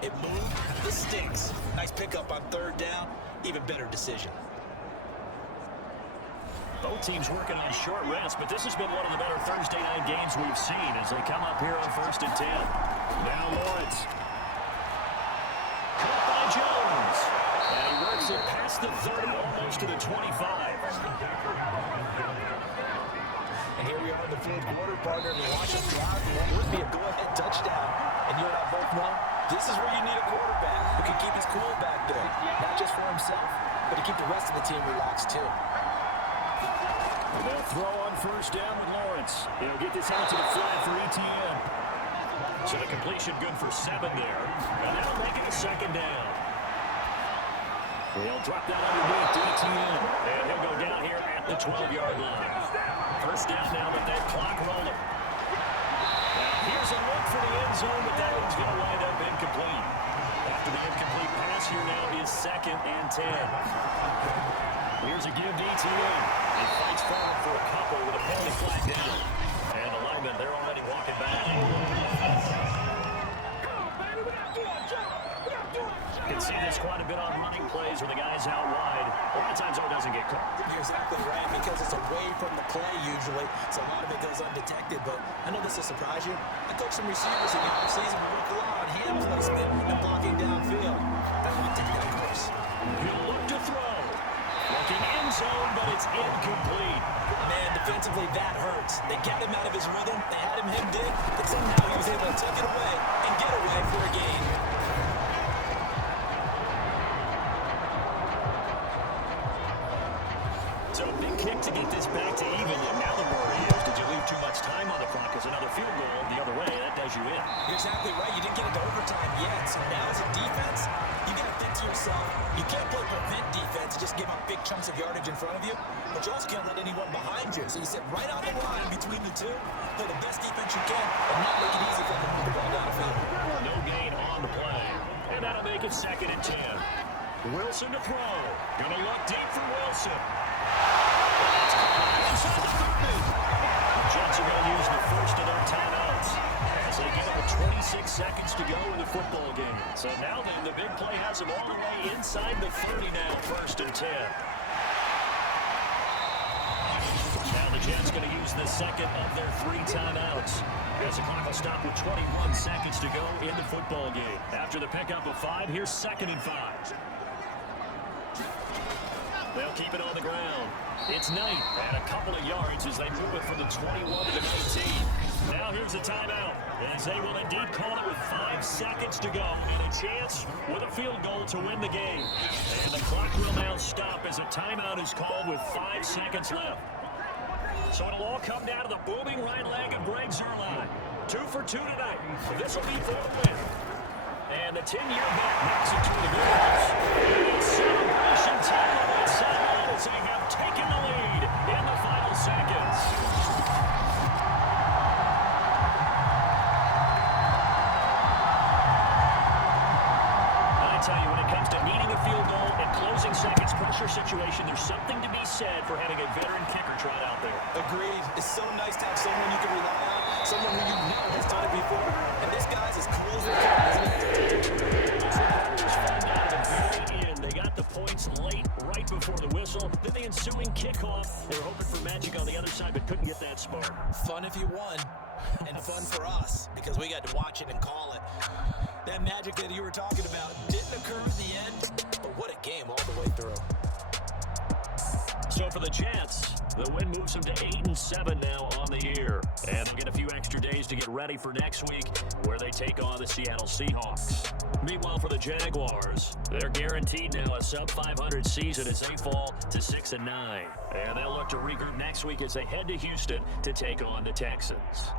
It moved the sticks. Nice pickup on 3rd down. Even better decision. Both teams working on short rest, but this has been one of the better Thursday night games we've seen as they come up here on 1st and 10. Now Lawrence. Caught by Jones. And he works it past the 30, almost to the 25. And here we are in the 4th quarter, partner. We watch him drive. It would be a go-ahead touchdown. And you and I both know this is where you need a quarterback who can keep his cool back there. Not just for himself, but to keep the rest of the team relaxed too. They'll throw on 1st down with Lawrence. He'll get this out to the flat for ETN. So the completion good for 7 there. And that'll make it a 2nd down. He'll drop that underneath to ETN. And he'll go down here at the 12-yard line. 1st down now with that clock rolling. Now here's a look for the end zone, but that one's going to wind up incomplete. After the incomplete pass, here now is 2nd and 10. Here's a give to ETN. He fights forward for a couple with a penalty flag down. And the linemen, they're already walking back. You can see this quite a bit on running plays where the guy's out wide. A lot of times it doesn't get caught. You're exactly right, because it's away from the play usually, so a lot of it goes undetected. But I know this will surprise you. I coached some receivers in the offseason who work a lot on hand placement and blocking downfield. I want to do that course. He'll look to throw. Looking end zone, but it's incomplete. Man, defensively, that hurts. They kept him out of his rhythm. They had him hemmed in, but somehow he was able to tuck it away and get away for a gain. So a big kick to get this back to even, and now the worry is, did you leave too much time on the clock? Because another field goal the other way, that does you in. You're exactly right. You didn't get into overtime yet. So now as a defense, you got to think to yourself, you can't play prevent defense, just give up big chunks of yardage in front of you, but you also can't let anyone behind you. So you sit right on the line between the two, play the best defense you can, and not make it easy for them to move the ball downfield. No gain on the play. And that'll make it 2nd and 10. Wilson to throw. Gonna look deep for Wilson. Inside the 30. Jets are going to use the first of their timeouts as they get up 26 seconds to go in the football game. So now then, the big play has them all the way inside the 30 now, 1st and 10. Now the Jets going to use the 2nd of their 3 timeouts as the clock will stop with 21 seconds to go in the football game. After the pickup of 5, here's 2nd and 5. They'll keep it on the ground. It's Knight at a couple of yards as they move it from the 21 to the 19. Now here's a timeout as they will indeed call it with 5 seconds to go and a chance with a field goal to win the game. And the clock will now stop as a timeout is called with 5 seconds left. So it'll all come down to the booming right leg of Greg Zuerlein. 2 for 2 tonight. This will be for the win. And the 10-year back knocks it to the goals. And celebration time on that sideline as they have taken the lead in the final seconds. I tell you, when it comes to needing a field goal and closing seconds pressure situation, there's something to be said for having a veteran kicker trot out there. Agreed. It's so nice to have someone you can rely on, someone who you know has done it before. And this guy's as cool as we come, isn't it? They got the points late, right before the whistle. Then the ensuing kickoff. They were hoping for magic on the other side, but couldn't get that spark. Fun if you won, and fun for us, because we got to watch it and call it. That magic that you were talking about didn't occur at the end, but what a game all the way through. So for the Jets, the win moves them to 8-7 now on the year. And they'll get a few extra days to get ready for next week, where they take on the Seattle Seahawks. Meanwhile, for the Jaguars, they're guaranteed now a sub-500 season as they fall to 6-9. And they'll look to regroup next week as they head to Houston to take on the Texans.